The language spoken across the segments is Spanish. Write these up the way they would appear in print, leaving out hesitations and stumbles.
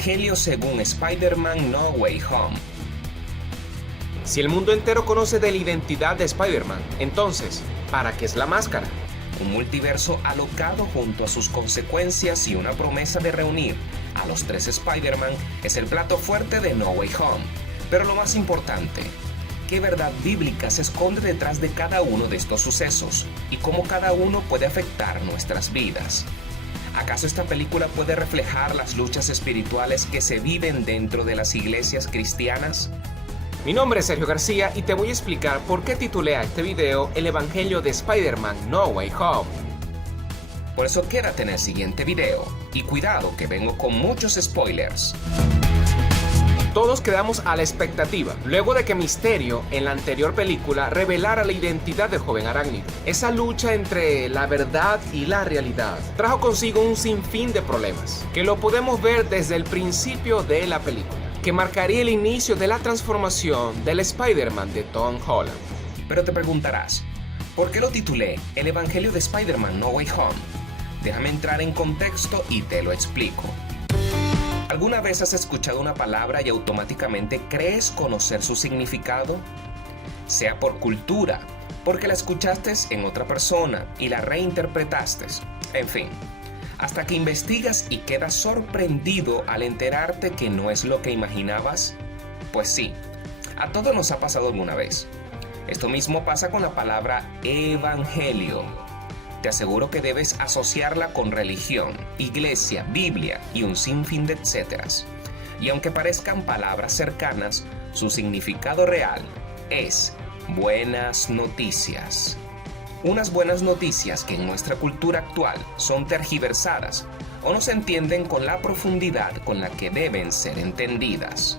Evangelio según Spider-Man No Way Home. Si el mundo entero conoce de la identidad de Spider-Man, entonces, ¿para qué es la máscara? Un multiverso alocado junto a sus consecuencias y una promesa de reunir a los tres Spider-Man es el plato fuerte de No Way Home. Pero lo más importante, ¿qué verdad bíblica se esconde detrás de cada uno de estos sucesos? ¿Y cómo cada uno puede afectar nuestras vidas? ¿Acaso esta película puede reflejar las luchas espirituales que se viven dentro de las iglesias cristianas? Mi nombre es Sergio García y te voy a explicar por qué titulé a este video El Evangelio de Spider-Man No Way Home. Por eso quédate en el siguiente video y cuidado que vengo con muchos spoilers. Todos quedamos a la expectativa, luego de que Misterio, en la anterior película, revelara la identidad del joven arácnido. Esa lucha entre la verdad y la realidad trajo consigo un sinfín de problemas, que lo podemos ver desde el principio de la película, que marcaría el inicio de la transformación del Spider-Man de Tom Holland. Pero te preguntarás, ¿por qué lo titulé El Evangelio de Spider-Man No Way Home? Déjame entrar en contexto y te lo explico. ¿Alguna vez has escuchado una palabra y automáticamente crees conocer su significado? Sea por cultura, porque la escuchaste en otra persona y la reinterpretaste, en fin, hasta que investigas y quedas sorprendido al enterarte que no es lo que imaginabas. Pues sí, a todos nos ha pasado alguna vez. Esto mismo pasa con la palabra evangelio. Te aseguro que debes asociarla con religión, iglesia, Biblia y un sinfín de etcéteras. Y aunque parezcan palabras cercanas, su significado real es buenas noticias. Unas buenas noticias que en nuestra cultura actual son tergiversadas o no se entienden con la profundidad con la que deben ser entendidas.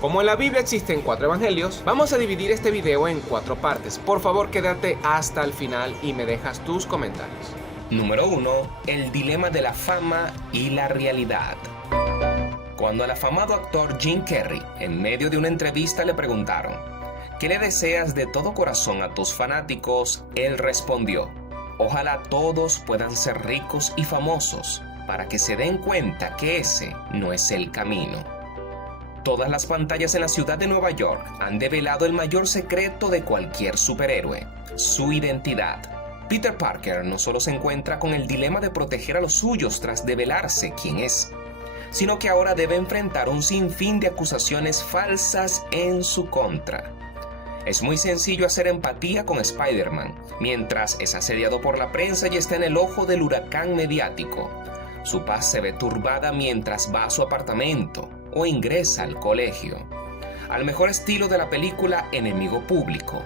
Como en la Biblia existen 4 evangelios, vamos a dividir este video en 4 partes. Por favor, quédate hasta el final y me dejas tus comentarios. Número 1. El dilema de la fama y la realidad. Cuando al afamado actor Jim Carrey, en medio de una entrevista, le preguntaron ¿qué le deseas de todo corazón a tus fanáticos?, él respondió: ojalá todos puedan ser ricos y famosos para que se den cuenta que ese no es el camino. Todas las pantallas en la ciudad de Nueva York han develado el mayor secreto de cualquier superhéroe: su identidad. Peter Parker no solo se encuentra con el dilema de proteger a los suyos tras develarse quién es, sino que ahora debe enfrentar un sinfín de acusaciones falsas en su contra. Es muy sencillo hacer empatía con Spider-Man, mientras es asediado por la prensa y está en el ojo del huracán mediático. Su paz se ve turbada mientras va a su apartamento o ingresa al colegio. Al mejor estilo de la película Enemigo Público,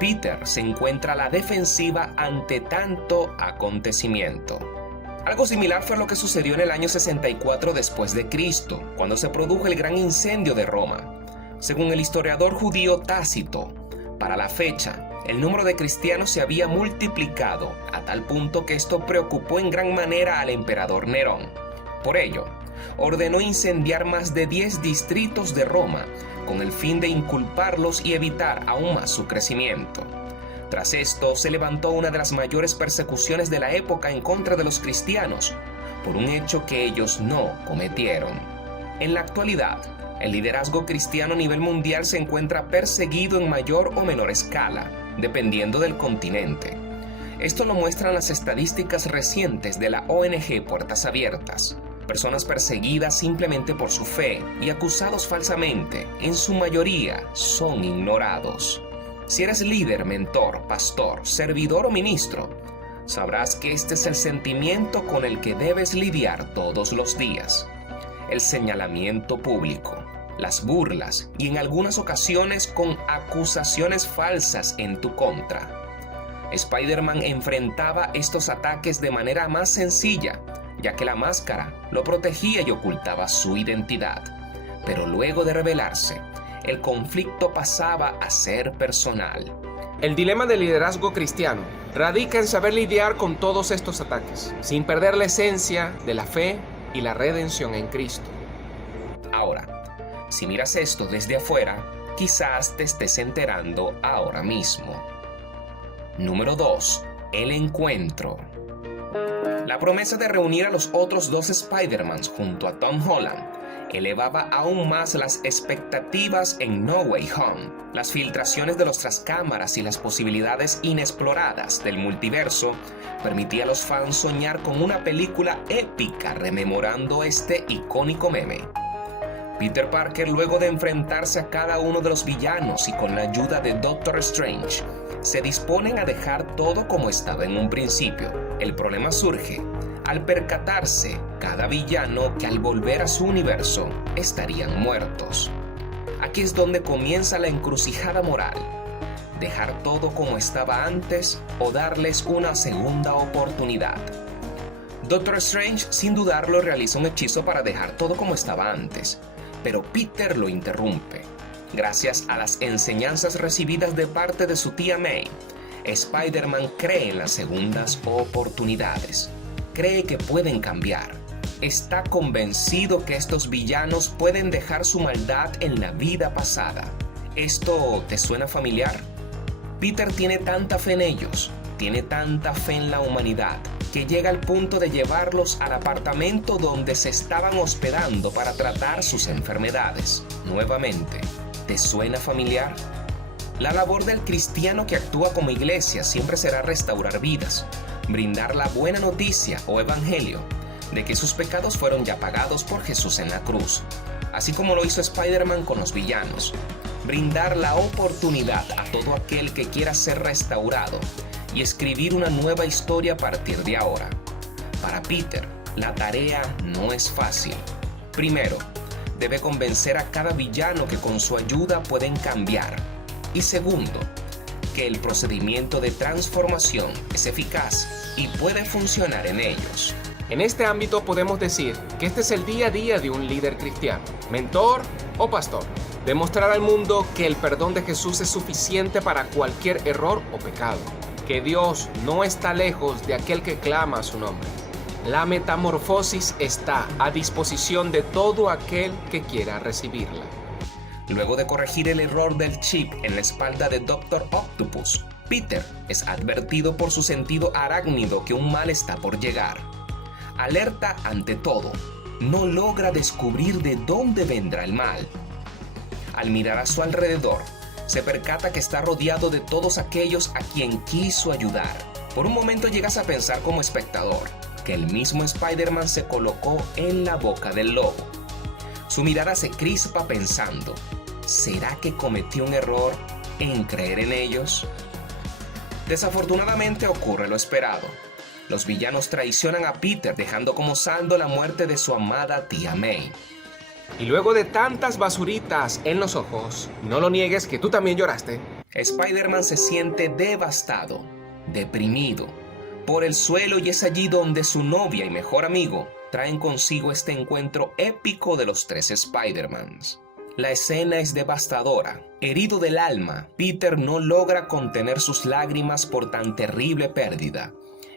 Peter se encuentra a la defensiva ante tanto acontecimiento. Algo similar fue lo que sucedió en el año 64 después de Cristo, cuando se produjo el gran incendio de Roma. Según el historiador judío Tácito, para la fecha, el número de cristianos se había multiplicado a tal punto que esto preocupó en gran manera al emperador Nerón. Por ello, ordenó incendiar más de 10 distritos de Roma con el fin de inculparlos y evitar aún más su crecimiento. Tras esto, se levantó una de las mayores persecuciones de la época en contra de los cristianos, por un hecho que ellos no cometieron. En la actualidad, el liderazgo cristiano a nivel mundial se encuentra perseguido en mayor o menor escala, dependiendo del continente. Esto lo muestran las estadísticas recientes de la ONG Puertas Abiertas. Personas perseguidas simplemente por su fe y acusados falsamente, en su mayoría, son ignorados. Si eres líder, mentor, pastor, servidor o ministro, sabrás que este es el sentimiento con el que debes lidiar todos los días: el señalamiento público, las burlas y en algunas ocasiones con acusaciones falsas en tu contra. Spider-Man enfrentaba estos ataques de manera más sencilla, ya que la máscara lo protegía y ocultaba su identidad. Pero luego de revelarse, el conflicto pasaba a ser personal. El dilema del liderazgo cristiano radica en saber lidiar con todos estos ataques, sin perder la esencia de la fe y la redención en Cristo. Ahora, si miras esto desde afuera, quizás te estés enterando ahora mismo. Número 2. El encuentro. La promesa de reunir a los otros dos Spider-Mans junto a Tom Holland elevaba aún más las expectativas en No Way Home. Las filtraciones de los trascámaras y las posibilidades inexploradas del multiverso permitía a los fans soñar con una película épica rememorando este icónico meme. Peter Parker, luego de enfrentarse a cada uno de los villanos y con la ayuda de Doctor Strange, se disponen a dejar todo como estaba en un principio. El problema surge al percatarse cada villano que al volver a su universo estarían muertos. Aquí es donde comienza la encrucijada moral: dejar todo como estaba antes o darles una segunda oportunidad. Doctor Strange, sin dudarlo, realiza un hechizo para dejar todo como estaba antes, pero Peter lo interrumpe. Gracias a las enseñanzas recibidas de parte de su tía May, Spider-Man cree en las segundas oportunidades. Cree que pueden cambiar. Está convencido que estos villanos pueden dejar su maldad en la vida pasada. ¿Esto te suena familiar? Peter tiene tanta fe en ellos, tiene tanta fe en la humanidad, que llega al punto de llevarlos al apartamento donde se estaban hospedando para tratar sus enfermedades. Nuevamente, ¿te suena familiar? La labor del cristiano que actúa como iglesia siempre será restaurar vidas, brindar la buena noticia o evangelio de que sus pecados fueron ya pagados por Jesús en la cruz, así como lo hizo Spider-Man con los villanos. Brindar la oportunidad a todo aquel que quiera ser restaurado y escribir una nueva historia a partir de ahora. Para Peter, la tarea no es fácil. Primero, debe convencer a cada villano que con su ayuda pueden cambiar. Y segundo, que el procedimiento de transformación es eficaz y puede funcionar en ellos. En este ámbito podemos decir que este es el día a día de un líder cristiano, mentor o pastor. Demostrar al mundo que el perdón de Jesús es suficiente para cualquier error o pecado. Que Dios no está lejos de aquel que clama a su nombre. La metamorfosis está a disposición de todo aquel que quiera recibirla. Luego de corregir el error del chip en la espalda de Doctor Octopus, Peter es advertido por su sentido arácnido que un mal está por llegar. Alerta ante todo, no logra descubrir de dónde vendrá el mal. Al mirar a su alrededor, se percata que está rodeado de todos aquellos a quien quiso ayudar. Por un momento llegas a pensar como espectador que el mismo Spider-Man se colocó en la boca del lobo. Su mirada se crispa pensando: ¿será que cometió un error en creer en ellos? Desafortunadamente ocurre lo esperado. Los villanos traicionan a Peter, dejando como saldo la muerte de su amada tía May. Y luego de tantas basuritas en los ojos, no lo niegues que tú también lloraste. Spider-Man se siente devastado, deprimido, por el suelo, y es allí donde su novia y mejor amigo traen consigo este encuentro épico de los tres Spider-Mans. La escena es devastadora. Herido del alma, Peter no logra contener sus lágrimas por tan terrible pérdida.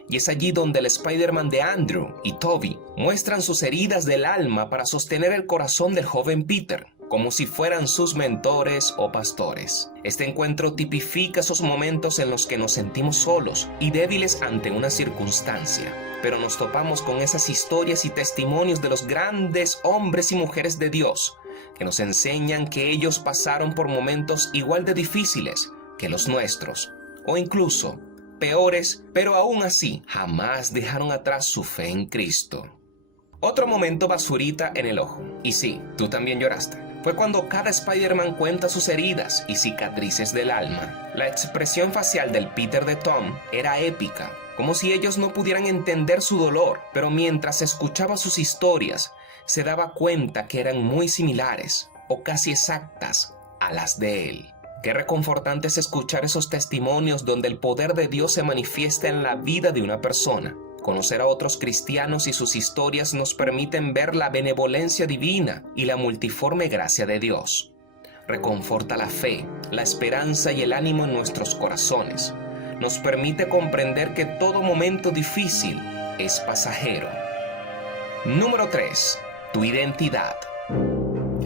Y es allí donde el Spider-Man de Andrew y Tobey muestran sus heridas del alma para sostener el corazón del joven Peter, como si fueran sus mentores o pastores. Este encuentro tipifica esos momentos en los que nos sentimos solos y débiles ante una circunstancia, pero nos topamos con esas historias y testimonios de los grandes hombres y mujeres de Dios, que nos enseñan que ellos pasaron por momentos igual de difíciles que los nuestros, o incluso peores, pero aún así jamás dejaron atrás su fe en Cristo. Otro momento basurita en el ojo, y sí, tú también lloraste, fue cuando cada Spider-Man cuenta sus heridas y cicatrices del alma. La expresión facial del Peter de Tom era épica, como si ellos no pudieran entender su dolor, pero mientras escuchaba sus historias, se daba cuenta que eran muy similares, o casi exactas, a las de él. Qué reconfortante es escuchar esos testimonios donde el poder de Dios se manifiesta en la vida de una persona. Conocer a otros cristianos y sus historias nos permiten ver la benevolencia divina y la multiforme gracia de Dios. Reconforta la fe, la esperanza y el ánimo en nuestros corazones. Nos permite comprender que todo momento difícil es pasajero. Número 3. Tu identidad.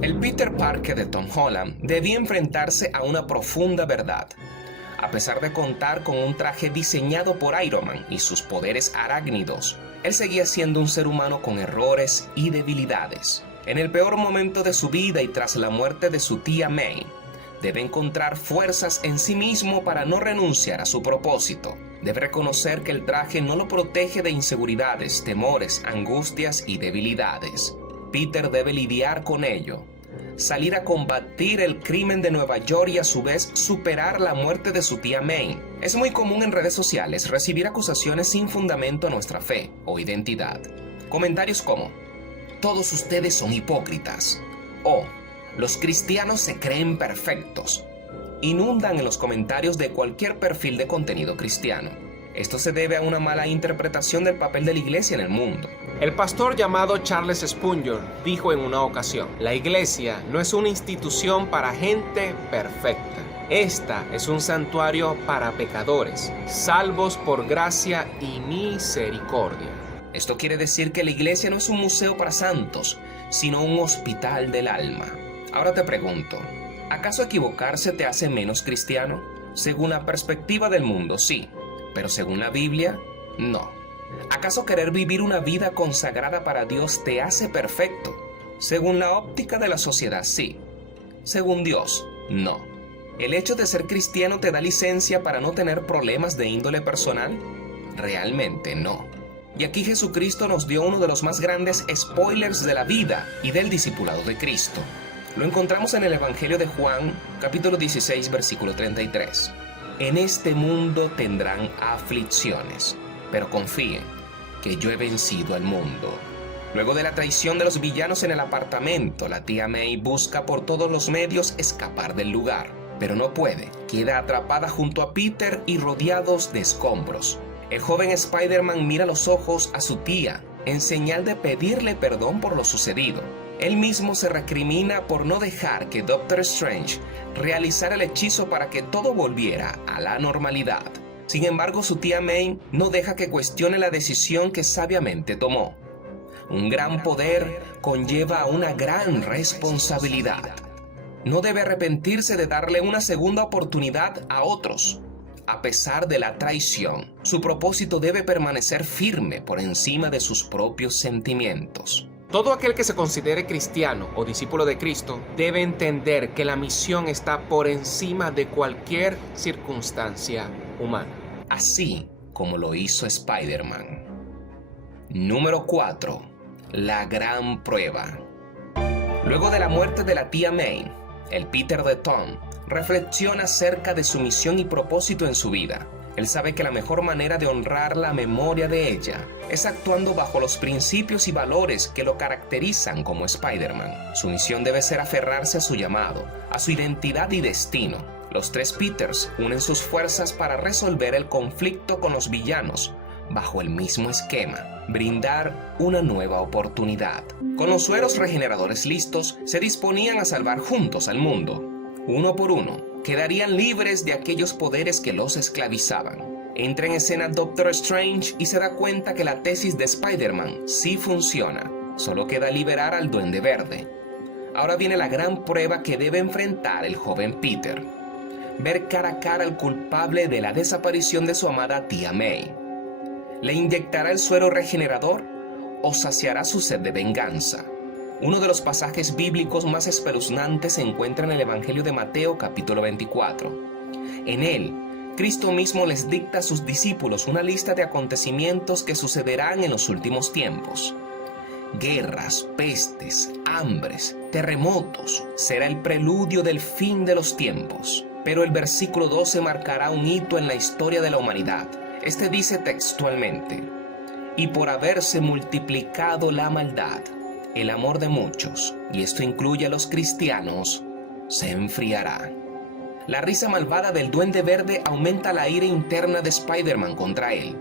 El Peter Parker de Tom Holland debía enfrentarse a una profunda verdad. A pesar de contar con un traje diseñado por Iron Man y sus poderes arácnidos, él seguía siendo un ser humano con errores y debilidades. En el peor momento de su vida y tras la muerte de su tía May, debe encontrar fuerzas en sí mismo para no renunciar a su propósito. Debe reconocer que el traje no lo protege de inseguridades, temores, angustias y debilidades. Peter debe lidiar con ello, salir a combatir el crimen de Nueva York y a su vez superar la muerte de su tía May. Es muy común en redes sociales recibir acusaciones sin fundamento a nuestra fe o identidad. Comentarios como: todos ustedes son hipócritas, o los cristianos se creen perfectos, inundan en los comentarios de cualquier perfil de contenido cristiano. Esto se debe a una mala interpretación del papel de la iglesia en el mundo. El pastor llamado Charles Spurgeon dijo en una ocasión: la iglesia no es una institución para gente perfecta. Esta es un santuario para pecadores, salvos por gracia y misericordia. Esto quiere decir que la iglesia no es un museo para santos, sino un hospital del alma. Ahora te pregunto, ¿acaso equivocarse te hace menos cristiano? Según la perspectiva del mundo, sí, pero según la Biblia, no. ¿Acaso querer vivir una vida consagrada para Dios te hace perfecto? Según la óptica de la sociedad, sí. Según Dios, no. ¿El hecho de ser cristiano te da licencia para no tener problemas de índole personal? Realmente no. Y aquí Jesucristo nos dio uno de los más grandes spoilers de la vida y del discipulado de Cristo. Lo encontramos en el Evangelio de Juan, capítulo 16, versículo 33. En este mundo tendrán aflicciones, pero confíen que yo he vencido al mundo. Luego de la traición de los villanos en el apartamento, la tía May busca por todos los medios escapar del lugar, pero no puede. Queda atrapada junto a Peter y rodeados de escombros. El joven Spider-Man mira a los ojos a su tía en señal de pedirle perdón por lo sucedido. Él mismo se recrimina por no dejar que Doctor Strange realizara el hechizo para que todo volviera a la normalidad. Sin embargo, su tía May no deja que cuestione la decisión que sabiamente tomó. Un gran poder conlleva una gran responsabilidad. No debe arrepentirse de darle una segunda oportunidad a otros. A pesar de la traición, su propósito debe permanecer firme por encima de sus propios sentimientos. Todo aquel que se considere cristiano o discípulo de Cristo debe entender que la misión está por encima de cualquier circunstancia humana. Así como lo hizo Spider-Man. Número 4. La gran prueba. Luego de la muerte de la tía May, el Peter de Tom reflexiona acerca de su misión y propósito en su vida. Él sabe que la mejor manera de honrar la memoria de ella es actuando bajo los principios y valores que lo caracterizan como Spider-Man. Su misión debe ser aferrarse a su llamado, a su identidad y destino. Los tres Peters unen sus fuerzas para resolver el conflicto con los villanos bajo el mismo esquema: brindar una nueva oportunidad. Con los sueros regeneradores listos, se disponían a salvar juntos al mundo. Uno por uno, quedarían libres de aquellos poderes que los esclavizaban. Entra en escena Doctor Strange y se da cuenta que la tesis de Spider-Man sí funciona. Solo queda liberar al Duende Verde. Ahora viene la gran prueba que debe enfrentar el joven Peter: ver cara a cara al culpable de la desaparición de su amada tía May. ¿Le inyectará el suero regenerador o saciará su sed de venganza? Uno de los pasajes bíblicos más espeluznantes se encuentra en el Evangelio de Mateo, capítulo 24. En él, Cristo mismo les dicta a sus discípulos una lista de acontecimientos que sucederán en los últimos tiempos. Guerras, pestes, hambres, terremotos. Será el preludio del fin de los tiempos. Pero el versículo 12 marcará un hito en la historia de la humanidad. Este dice textualmente: y por haberse multiplicado la maldad, el amor de muchos, y esto incluye a los cristianos, se enfriará. La risa malvada del Duende Verde aumenta la ira interna de Spider-Man contra él.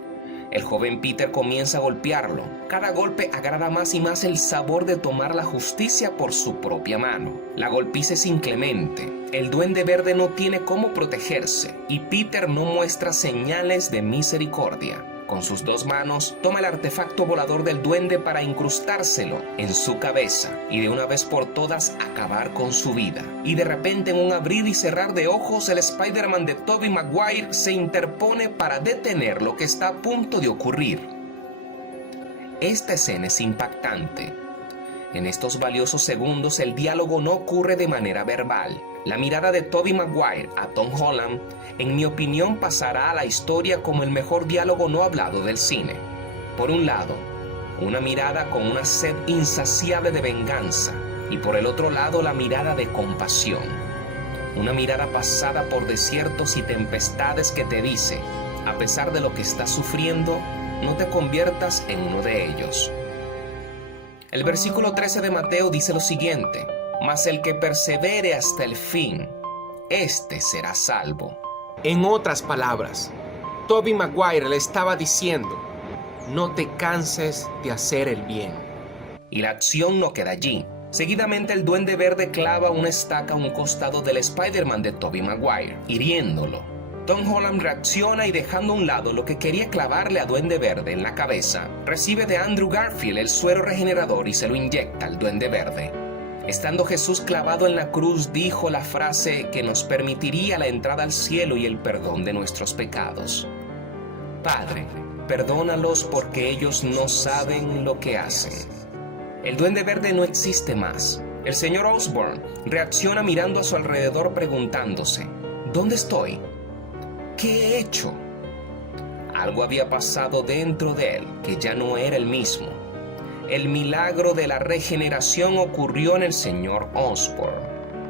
El joven Peter comienza a golpearlo. Cada golpe agrada más y más el sabor de tomar la justicia por su propia mano. La golpiza es inclemente. El Duende Verde no tiene cómo protegerse y Peter no muestra señales de misericordia. con sus 2 manos, toma el artefacto volador del duende para incrustárselo en su cabeza y de una vez por todas acabar con su vida. Y de repente, en un abrir y cerrar de ojos, el Spider-Man de Tobey Maguire se interpone para detener lo que está a punto de ocurrir. Esta escena es impactante. En estos valiosos segundos, el diálogo no ocurre de manera verbal. La mirada de Tobey Maguire a Tom Holland, en mi opinión, pasará a la historia como el mejor diálogo no hablado del cine. Por un lado, una mirada con una sed insaciable de venganza, y por el otro lado, la mirada de compasión. Una mirada pasada por desiertos y tempestades que te dice, a pesar de lo que estás sufriendo, no te conviertas en uno de ellos. El versículo 13 de Mateo dice lo siguiente: mas el que persevere hasta el fin, éste será salvo. En otras palabras, Tobey Maguire le estaba diciendo, no te canses de hacer el bien. Y la acción no queda allí. Seguidamente el Duende Verde clava una estaca a un costado del Spider-Man de Tobey Maguire, hiriéndolo. Tom Holland reacciona y, dejando a un lado lo que quería clavarle a Duende Verde en la cabeza, recibe de Andrew Garfield el suero regenerador y se lo inyecta al Duende Verde. Estando Jesús clavado en la cruz, dijo la frase que nos permitiría la entrada al cielo y el perdón de nuestros pecados: Padre, perdónalos porque ellos no saben lo que hacen. El Duende Verde no existe más. El señor Osborn reacciona mirando a su alrededor preguntándose: ¿dónde estoy? ¿Qué he hecho? Algo había pasado dentro de él que ya no era el mismo. El milagro de la regeneración ocurrió en el señor Osborn.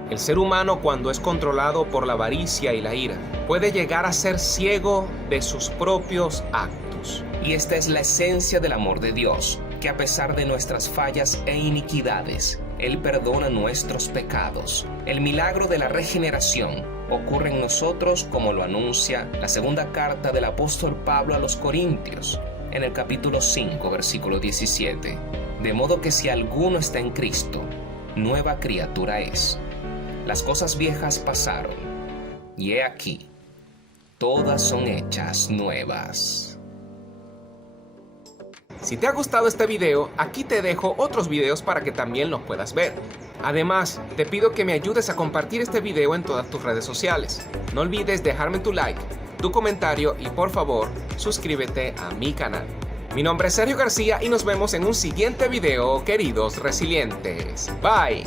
El ser humano, cuando es controlado por la avaricia y la ira, puede llegar a ser ciego de sus propios actos. Y esta es la esencia del amor de Dios, que a pesar de nuestras fallas e iniquidades, Él perdona nuestros pecados. El milagro de la regeneración ocurre en nosotros, como lo anuncia la segunda carta del apóstol Pablo a los Corintios, en el capítulo 5, versículo 17. De modo que si alguno está en Cristo, nueva criatura es. Las cosas viejas pasaron, y he aquí, todas son hechas nuevas. Si te ha gustado este video, aquí te dejo otros videos para que también los puedas ver. Además, te pido que me ayudes a compartir este video en todas tus redes sociales. No olvides dejarme tu like, tu comentario y por favor, suscríbete a mi canal. Mi nombre es Sergio García y nos vemos en un siguiente video, queridos resilientes. Bye.